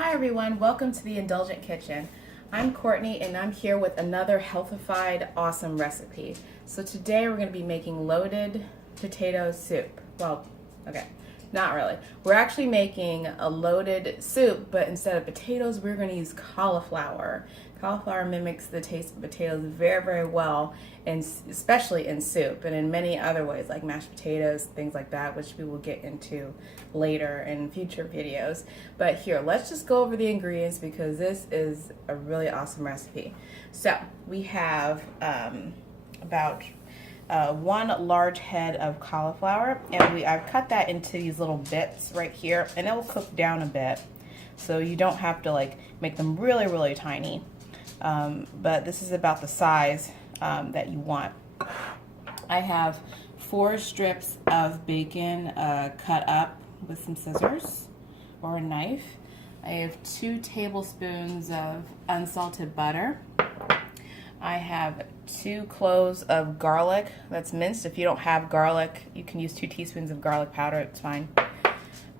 Hi everyone, welcome to the Indulgent Kitchen. I'm Courtney and I'm here with another healthified, awesome recipe. So today we're going to be making loaded potato soup. Well, okay, not really. We're actually making a loaded soup, but instead of potatoes, we're going to use cauliflower. Cauliflower mimics the taste of potatoes very, very well, and especially in soup and in many other ways like mashed potatoes, things like that, which we will get into later in future videos. But here, let's just go over the ingredients because this is a really awesome recipe. So we have about one large head of cauliflower, and I've cut that into these little bits right here, and it will cook down a bit, so you don't have to like make them really, really tiny. But this is about the size that you want. I have 4 strips of bacon cut up with some scissors or a knife. I have 2 tablespoons of unsalted butter. I have 2 cloves of garlic that's minced. If you don't have garlic, you can use 2 teaspoons of garlic powder, it's fine.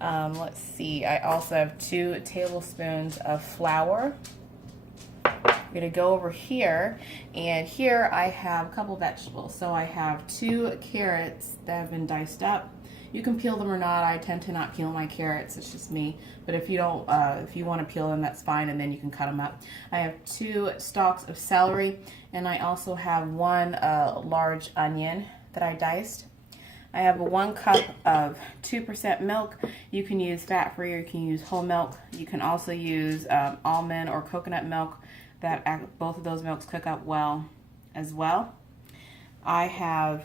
Let's see, I also have 2 tablespoons of flour. I'm going to go over here, and here I have a couple vegetables. So I have 2 carrots that have been diced up. You can peel them or not. I tend to not peel my carrots, it's just me. But if you don't, if you want to peel them, that's fine, and then you can cut them up. I have 2 stalks of celery, and I also have 1 large onion that I diced. I have 1 cup of 2% milk. You can use fat-free or you can use whole milk. You can also use almond or coconut milk. Both of those milks cook up well as well. I have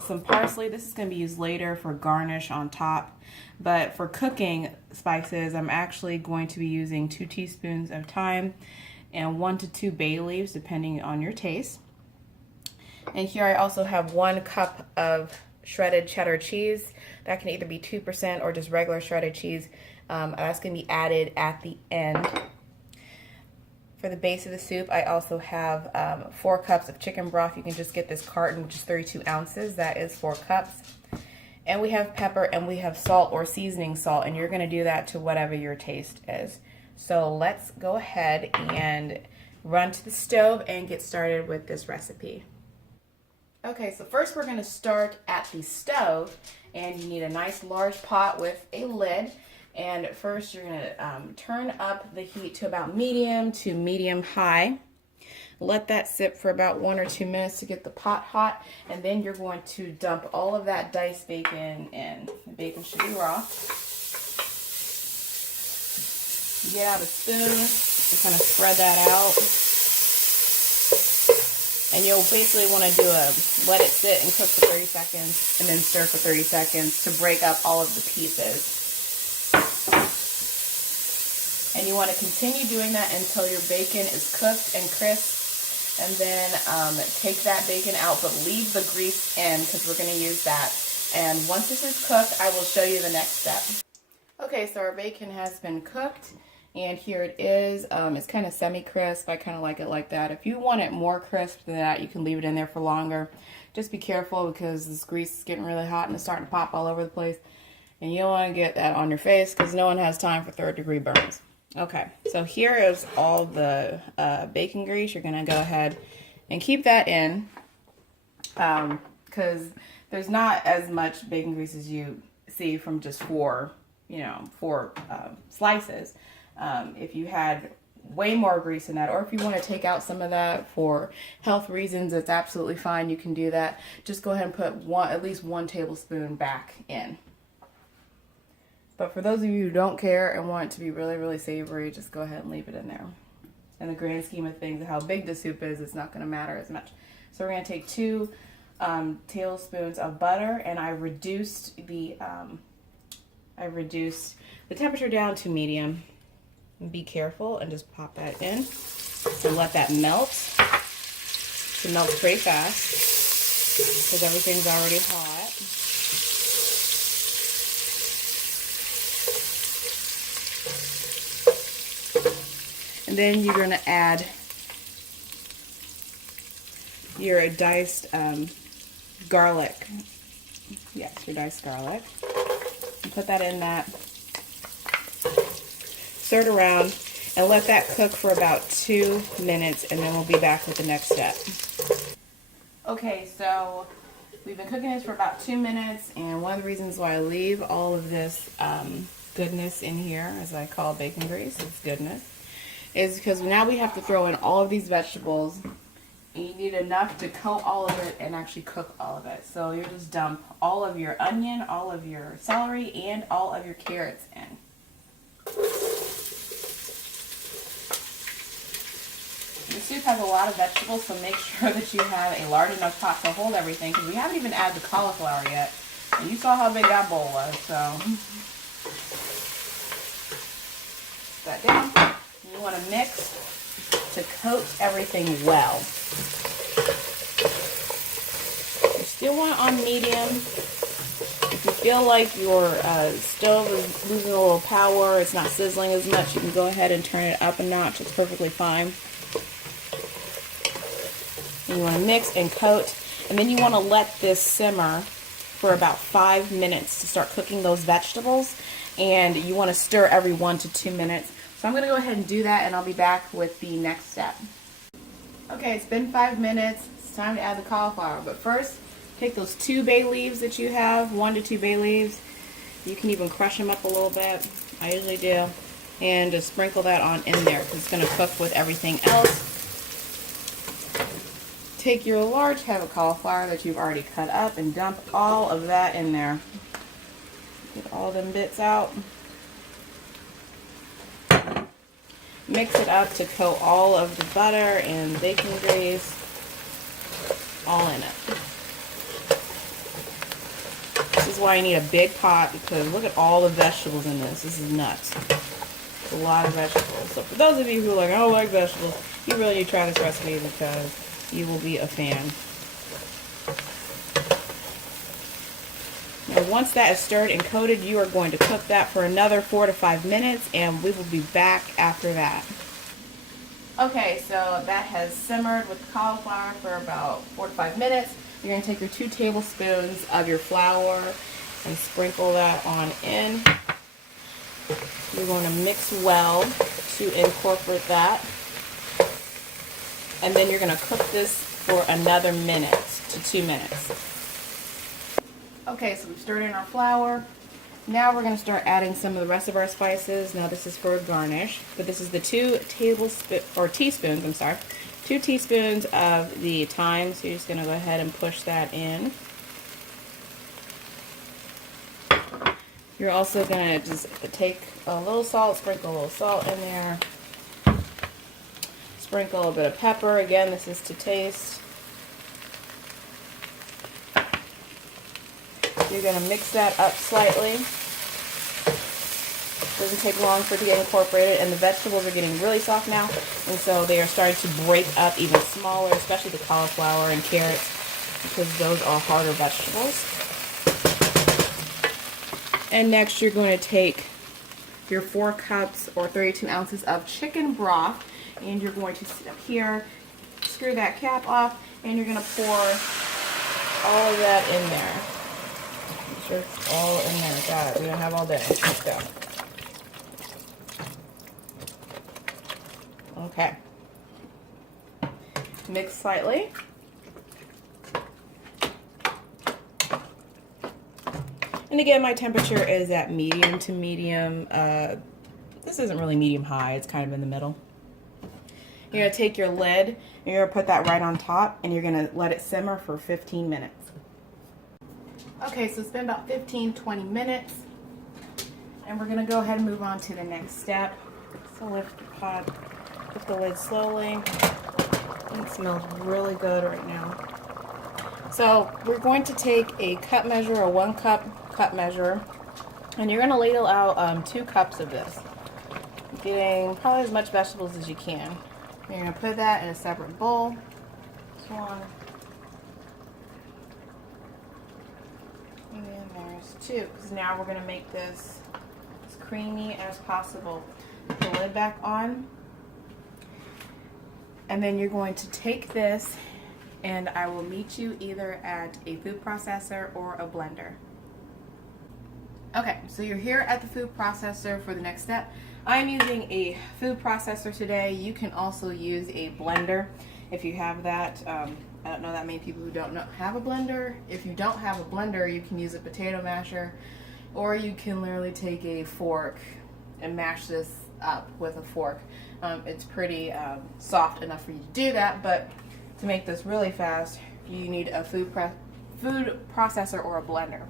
some parsley. This is going to be used later for garnish on top, but for cooking spices, I'm actually going to be using 2 teaspoons of thyme and 1 to 2 bay leaves, depending on your taste. And here I also have 1 cup of shredded cheddar cheese. That can either be 2% or just regular shredded cheese. That's going to be added at the end. For the base of the soup, I also have 4 cups of chicken broth. You can just get this carton, which is 32 ounces. That is 4 cups. And we have pepper, and we have salt or seasoning salt, and you're going to do that to whatever your taste is. So let's go ahead and run to the stove and get started with this recipe. Okay, so first we're going to start at the stove, and you need a nice large pot with a lid. And first you're going to turn up the heat to about medium to medium high. Let that sit for about 1 or 2 minutes to get the pot hot, and then you're going to dump all of that diced bacon in. The bacon should be raw. Get out a spoon, just kind of spread that out. And you'll basically want to let it sit and cook for 30 seconds and then stir for 30 seconds to break up all of the pieces. And you want to continue doing that until your bacon is cooked and crisp. And then take that bacon out, but leave the grease in because we're going to use that. And once this is cooked, I will show you the next step. Okay, so our bacon has been cooked. And here it is. It's kind of semi-crisp. I kind of like it like that. If you want it more crisp than that, you can leave it in there for longer. Just be careful because this grease is getting really hot and it's starting to pop all over the place. And you don't want to get that on your face because no one has time for 3rd-degree burns. Okay, so here is all the bacon grease. You're going to go ahead and keep that in because there's not as much bacon grease as you see from just 4 slices. If you had way more grease in that, or if you want to take out some of that for health reasons, it's absolutely fine. You can do that. Just go ahead and put at least 1 tablespoon back in. But for those of you who don't care and want it to be really, really savory, just go ahead and leave it in there. In the grand scheme of things, how big the soup is, it's not going to matter as much. So we're going to take 2 tablespoons of butter, and I reduced the temperature down to medium. Be careful and just pop that in and let that melt. It melts pretty fast because everything's already hot. And then you're going to add your diced garlic. Yes, your diced garlic. And put that in that Stir it around and let that cook for about 2 minutes, and then we'll be back with the next step. Okay, so we've been cooking this for about 2 minutes, and one of the reasons why I leave all of this goodness in here, as I call bacon grease, it's goodness, is because now we have to throw in all of these vegetables, and you need enough to coat all of it and actually cook all of it. So you just dump all of your onion, all of your celery, and all of your carrots in. The soup has a lot of vegetables, so make sure that you have a large enough pot to hold everything, because we haven't even added the cauliflower yet. And you saw how big that bowl was, so. Put that down. You want to mix to coat everything well. You still want it on medium. If you feel like your stove is losing a little power, it's not sizzling as much, you can go ahead and turn it up a notch. It's perfectly fine. You want to mix and coat, and then you want to let this simmer for about 5 minutes to start cooking those vegetables, and you want to stir every 1 to 2 minutes. So I'm going to go ahead and do that, and I'll be back with the next step. Okay, it's been 5 minutes. It's time to add the cauliflower, but first, take those 2 bay leaves that you have, 1 to 2 bay leaves. You can even crush them up a little bit. I usually do. And just sprinkle that on in there, because it's going to cook with everything else. Take your large head of cauliflower that you've already cut up and dump all of that in there. Get all them bits out. Mix it up to coat all of the butter and bacon grease all in it. This is why you need a big pot, because look at all the vegetables in this. This is nuts. It's a lot of vegetables. So for those of you who are like, I don't like vegetables, you really need to try this recipe, because you will be a fan. Now once that is stirred and coated, you are going to cook that for another 4 to 5 minutes, and we will be back after that. Okay, so that has simmered with cauliflower for about 4 to 5 minutes. You're going to take your 2 tablespoons of your flour and sprinkle that on in. You're going to mix well to incorporate that. And then you're going to cook this for another 1 to 2 minutes. Okay, so we've stirred in our flour. Now we're going to start adding some of the rest of our spices. Now this is for a garnish, but this is the 2 teaspoons, 2 teaspoons of the thyme. So you're just going to go ahead and push that in. You're also going to just take a little salt, sprinkle a little salt in there. Sprinkle a bit of pepper. Again, this is to taste. You're going to mix that up slightly. Doesn't take long for it to get incorporated, and the vegetables are getting really soft now, and so they are starting to break up even smaller, especially the cauliflower and carrots, because those are harder vegetables. And next you're going to take your 4 cups or 32 ounces of chicken broth, and you're going to sit up here, screw that cap off, and you're going to pour all of that in there. Make sure it's all in there. Got it. We don't have all day. Let's go. Okay. Mix slightly. And again, my temperature is at medium to medium. This isn't really medium high. It's kind of in the middle. You're going to take your lid, and you're going to put that right on top, and you're going to let it simmer for 15 minutes. Okay, so it's been about 15-20 minutes, and we're going to go ahead and move on to the next step. So lift the pot, lift the lid slowly. It smells really good right now. So we're going to take a cup measure, a 1 cup measure, and you're going to ladle out 2 cups of this. Getting probably as much vegetables as you can. You're going to put that in a separate bowl. This one. And then there's 2, because now we're going to make this as creamy as possible. Put the lid back on. And then you're going to take this, and I will meet you either at a food processor or a blender. Okay, so you're here at the food processor for the next step. I'm using a food processor today. You can also use a blender if you have that. I don't know that many people who don't have a blender. If you don't have a blender, you can use a potato masher, or you can literally take a fork and mash this up with a fork. It's pretty soft enough for you to do that, but to make this really fast, you need a food processor or a blender.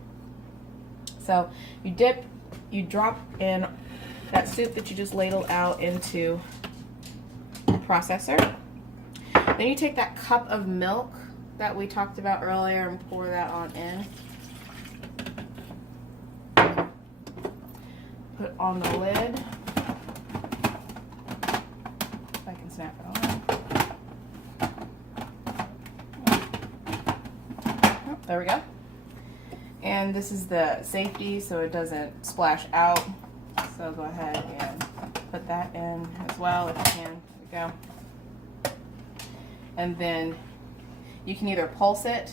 So you drop in that soup that you just ladled out into the processor. Then you take that cup of milk that we talked about earlier and pour that on in. Put on the lid. If I can snap it on. Oh, there we go. And this is the safety so it doesn't splash out. So go ahead and put that in as well if you can. There we go. And then you can either pulse it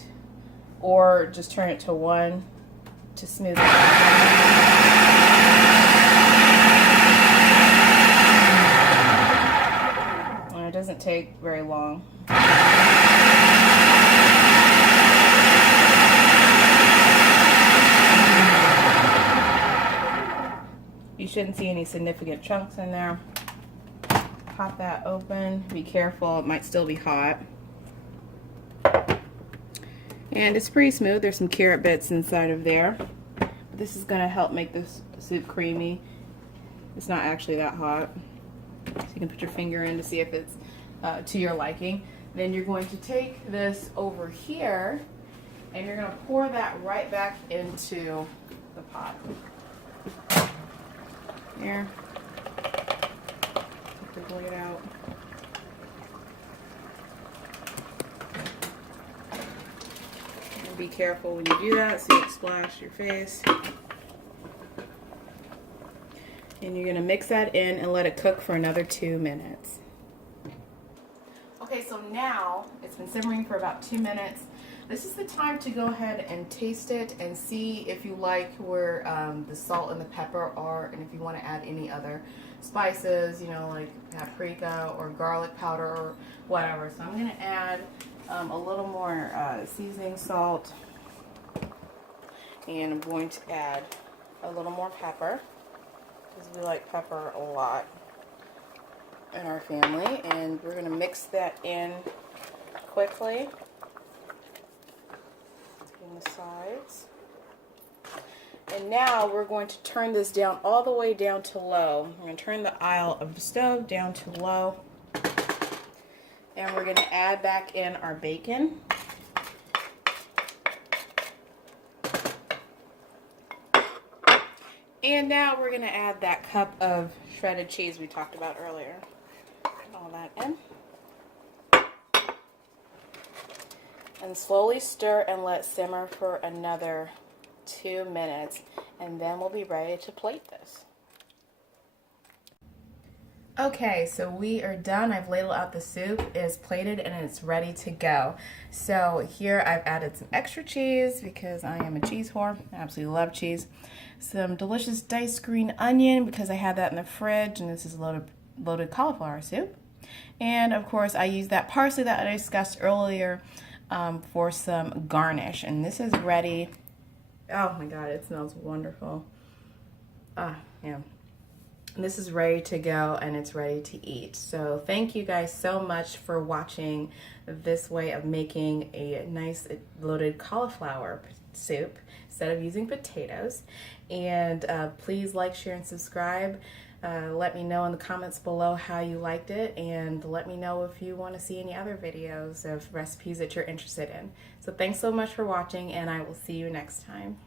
or just turn it to 1 to smooth it out. And it doesn't take very long. You shouldn't see any significant chunks in there. Pop that open. Be careful, it might still be hot. And it's pretty smooth. There's some carrot bits inside of there. This is going to help make this soup creamy. It's not actually that hot. So you can put your finger in to see if it's to your liking. Then you're going to take this over here and you're going to pour that right back into the pot. Here. Take the lid out. And be careful when you do that so you don't splash your face. And you're going to mix that in and let it cook for another 2 minutes. Okay, so now it's been simmering for about 2 minutes. This is the time to go ahead and taste it and see if you like where the salt and the pepper are, and if you want to add any other spices, you know, like paprika or garlic powder or whatever. So I'm going to add a little more seasoning salt, and I'm going to add a little more pepper because we like pepper a lot in our family, and we're going to mix that in quickly. The sides. And now we're going to turn this down all the way down to low. We're going to turn the aisle of the stove down to low. And we're going to add back in our bacon. And now we're going to add that cup of shredded cheese we talked about earlier. Put all that in. And slowly stir and let simmer for another 2 minutes, and then we'll be ready to plate this. Okay, so we are done. I've ladled out the soup. It is plated and it's ready to go. So here I've added some extra cheese because I am a cheese whore. I absolutely love cheese. Some delicious diced green onion because I had that in the fridge, and this is loaded cauliflower soup. And of course I used that parsley that I discussed earlier for some garnish, and this is ready. Oh my god, it smells wonderful. Yeah. And this is ready to go, and it's ready to eat. So thank you guys so much for watching this way of making a nice loaded cauliflower soup instead of using potatoes. And please like, share, and subscribe. Let me know in the comments below how you liked it, and let me know if you want to see any other videos of recipes that you're interested in. So thanks so much for watching, and I will see you next time.